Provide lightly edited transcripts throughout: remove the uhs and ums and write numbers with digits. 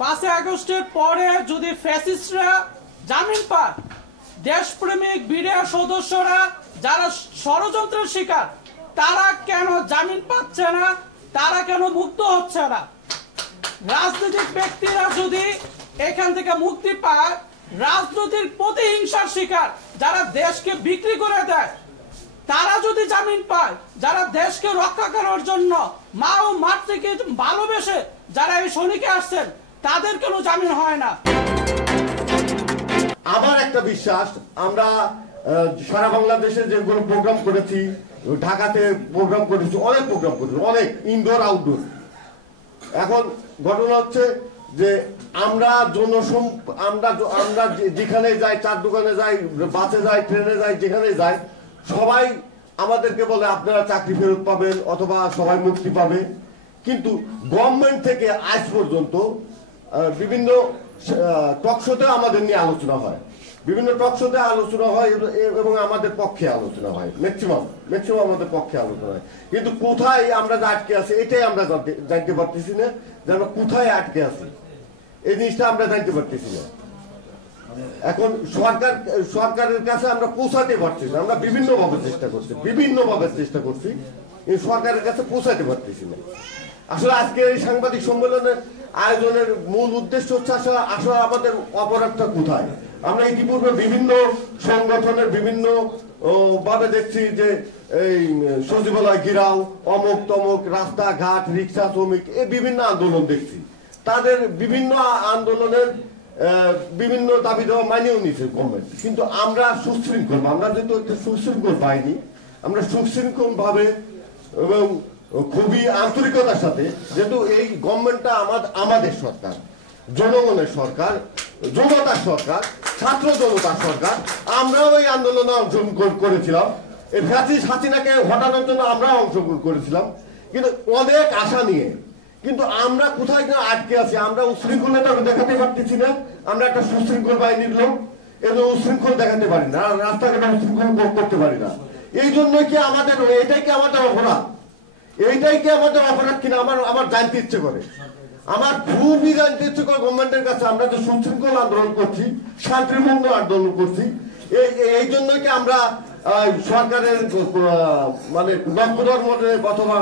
5 আগস্টের পরে যদি ফ্যাসিস্টরা জামিন পায়, দেশপ্রেমিক বিডিআর সদস্যরা যারা ষড়যন্ত্রের শিকার তারা কেন জামিন পাচ্ছে না, তারা কেন মুক্ত হচ্ছে না? রাজনৈতিক ব্যক্তিরা যদি এখান থেকে মুক্তি পায়, রাজনৈতিক প্রতিহিংসার শিকার যারা দেশকে বিক্রি করে দেয় তারা যদি জামিন পায়, যারা দেশকে রক্ষা করার জন্য মা ও মাতৃকে ভালোবেসে যারা এই সৈনিকে আসছেন তাদের কোনো জামিন হয় না। আমার একটা বিশ্বাস, আমরা সারা বাংলাদেশে যেগুলো প্রোগ্রাম করেছি, ঢাকাতে প্রোগ্রাম করেছি, অনেক প্রোগ্রাম করেছি, অনেক ইনডোর আউটডোর। এখন ঘটনা হচ্ছে যে আমরা আমরা যেখানে যাই, চার দোকানে যাই, বাসে যাই, ট্রেনে যাই, যেখানে যাই, সবাই আমাদেরকে বলে আপনারা চাকরি ফেরত পাবেন অথবা সবাই মুক্তি পাবে। কিন্তু গভর্নমেন্ট থেকে আজ পর্যন্ত বিভিন্ন টকশোতে আমাদের নিয়ে আলোচনা হয়, বিভিন্ন টকশোতে আলোচনা হয় এবং আমাদের পক্ষে আলোচনা হয়, ম্যাক্সিমাম আমাদের পক্ষে আলোচনা হয়। কিন্তু কোথায় আমরা আটকে আছি এটাই আমরা জানতে পারতেছি না, যে আমরা কোথায় আটকে আছি এই জিনিসটা আমরা জানতে পারতেছি না। এখন সরকারের কাছে আমরা পৌঁছাতে পারছি না, আমরা বিভিন্নভাবে চেষ্টা করছি এই সরকারের কাছে পৌঁছাতে পারতেছি না। আসলে আজকে এই সাংবাদিক সম্মেলনের আয়োজনের মূল উদ্দেশ্য হচ্ছে আসলে আমাদের অপরাধটা কোথায়। আমরা ইতিপূর্বে বিভিন্ন সংগঠনের বিভিন্ন ভাবে দেখছি যে এই সচিবালয় ঘিরাও, অমুক তমুক, রাস্তাঘাট, রিক্সা শ্রমিক, এই বিভিন্ন আন্দোলন দেখছি। তাদের বিভিন্ন আন্দোলনের বিভিন্ন দাবি দেওয়া মানিয়েও নিচ্ছে গভর্নমেন্ট, কিন্তু আমরা সুশৃঙ্খল, আমরা যেহেতু একটা সুশৃঙ্খল বাহিনী, আমরা সুশৃঙ্খল ভাবে এবং খুবই আন্তরিকতার সাথে, যেহেতু এই গভর্নমেন্টটা আমাদের সরকার, জনগণের সরকার, জনতার সরকার, ছাত্র জনতার সরকার, আমরাও এই আন্দোলনে অংশগ্রহণ করেছিলাম। এই ফ্যাসিস্ট হাসিনাকে হটানোর জন্য আমরাও অংশগ্রহণ করেছিলাম, কিন্তু অনেক আশা নিয়ে। কিন্তু আমরা কোথায় না আটকে আছি, আমরা উশৃঙ্খলতা দেখাতে পারতেছি না। আমরা একটা সুশৃঙ্খল বাহিনীর লোক, এবং উশৃঙ্খল দেখাতে পারি না, রাস্তাঘাটে উশৃঙ্খল করতে পারি না। এই জন্য কি আমাদের এটাই কি আমাদের অপরাধ? এইটাই কি আমাদের অপরাধ কিনা আমার জানতে ইচ্ছে করে, আমার খুবই জানতে ইচ্ছে করে গভর্নমেন্টের কাছে। আমরা যে সুশৃঙ্খল আন্দোলন করছি, শান্তিপূর্ণ আন্দোলন করছি, এই জন্য কি আমরা সরকারের মানে নবপ্রজন্মের অথবা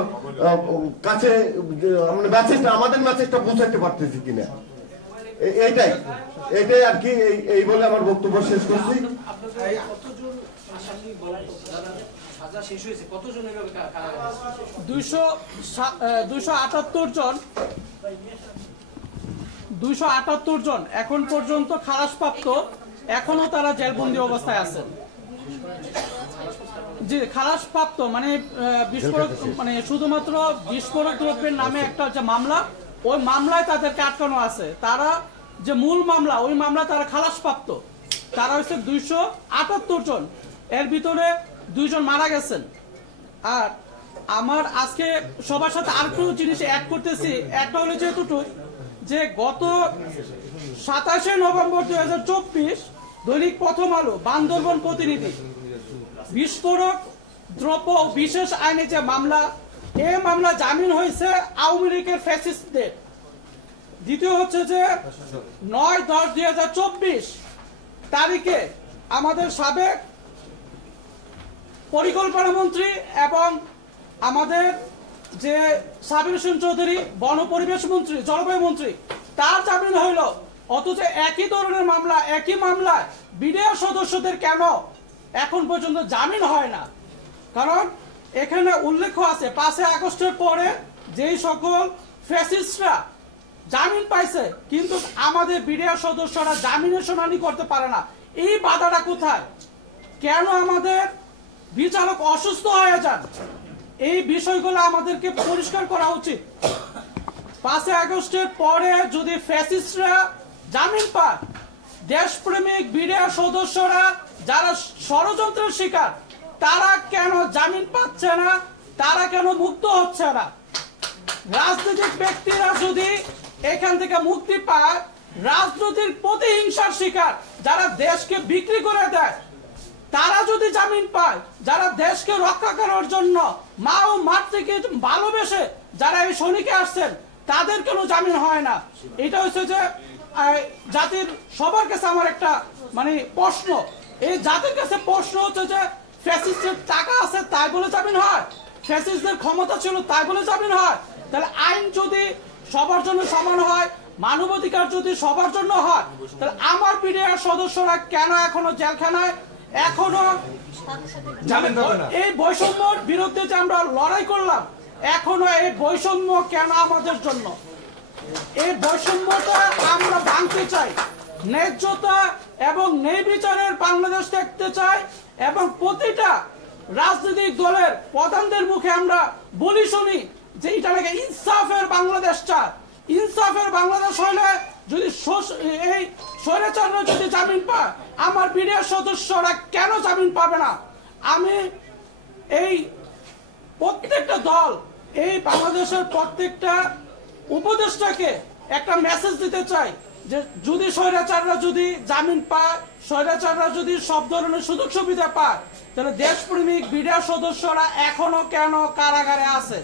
কাছে আমাদের মেসেজটা পৌঁছাতে পারতেছি কিনা, এইটাই আর কি। এই বলে আমার বক্তব্য শেষ করছি। 278 জন এখন পর্যন্ত খালাসপ্রাপ্ত, এখনো তারা জেলবন্দি অবস্থায় আছেন। জি, খালাসপ্রাপ্ত মানে বিস্ফোরক, মানে শুধুমাত্র বিস্ফোরক দ্রব্যের নামে একটা যে মামলা, ওই মামলায় তাদেরকে আটকানো আছে। তারা যে মূল মামলা, ওই মামলা তারা খালাসপ্রাপ্ত, তারা হচ্ছে 278 জন। এর ভিতরে 2 জন মারা গেছেন। আর আমার আজকে সবার সাথে আরেকটু জিনিস অ্যাড করতেছি, একটা হলো যেহেতু যে গত 27 নভেম্বর 2024 দৈনিক প্রথম আলো বান্দরবন প্রতিনিধি বিস্ফোরক দ্রব্য বিশেষ আইনে যে মামলা, এই মামলা জামিন হয়েছে আওয়ামী লীগের ফ্যাসিস্টদের। দ্বিতীয় হচ্ছে যে 9/10/2024 তারিখে আমাদের সাবেক পরিকল্পনা মন্ত্রী এবং আমাদের যে সাবির হোসেন চৌধুরী বন পরিবেশ মন্ত্রী, জলবায়ু মন্ত্রী, তার জামিন হইল। অথচ একই ধরনের মামলা, একই মামলায় বিডিআর সদস্যদের কেন এখন পর্যন্ত জামিন হয় না? কারণ এখানে উল্লেখ আছে 5 আগস্টের পরে যেই সকল ফ্যাসিস্টরা জামিন পাইছে, কিন্তু আমাদের বিডিআর সদস্যরা জামিনের শুনানি করতে পারে না। এই বাধাটা কোথায়? কেন আমাদের বিচারক অসুস্থ হয়ে যান? এই বিষয়গুলো আমাদেরকে পরিষ্কার করা উচিত। 5 আগস্টের পরে যদি ফ্যাসিস্টরা জামিন পায়, দেশপ্রেমিক বিডিআর সদস্যরা যারা ষড়যন্ত্রের শিকার তারা কেন জামিন পাচ্ছে না, তারা কেন মুক্ত হচ্ছে না? রাজনৈতিক ব্যক্তিরা যদি এখান থেকে মুক্তি পায়, রাজনৈতিক প্রতিহিংসার শিকার যারা দেশকে বিক্রি করে দেয় তারা যদি জামিন পায়, যারা দেশকে রক্ষা করার জন্য মা ও মাতৃকে ভালোবেসে যারা এই সৈনিকে আসছেন তাদের কেন জামিন হয় না? এটা হচ্ছে যে জাতির সবার কাছে আমার একটা মানে প্রশ্ন। এই জাতির কাছে প্রশ্ন হচ্ছে যে ফ্যাসিস্টের টাকা আছে তাই বলে জামিন হয়? ফ্যাসিস্টদের ক্ষমতা ছিল তাই বলে জামিন হয়? তাহলে আইন যদি সবার জন্য সমান হয়, মানবাধিকার যদি সবার জন্য হয়, তাহলে আমার পিডিআর সদস্যরা কেন এখনো জেলখানায়, এখনো জামিন পাবে না? এই বৈষম্যর বিরুদ্ধে যে আমরা লড়াই করলাম, এখনো এই বৈষম্য কেন আমাদের জন্য? এই বৈষম্যটা আমরা ভাঙতে চাই, ন্যায্যতা এবং ন্যায় বিচারের বাংলাদেশ দেখতে চাই, এবং প্রতিটা রাজনৈতিক দলের প্রধানদের মুখে আমরা বলি শুনি যে এটা নাকি ইনসাফের বাংলাদেশ চায়। ইনসাফের বাংলাদেশ হলে যদি এই স্বৈরাচাররা যদি জামিন পায়, আমার বিডিআর সদস্যরা কেন জামিন পাবে না? আমি এই প্রত্যেকটা দল, এই বাংলাদেশের প্রত্যেকটা উপদেষ্টাকে একটা মেসেজ দিতে চাই যে যদি স্বৈরাচাররা যদি জামিন পায়, স্বৈরাচাররা যদি সব ধরনের সুযোগ সুবিধা পায়, তাহলে দেশপ্রেমিক বিডিআর সদস্যরা এখনো কেন কারাগারে আছে?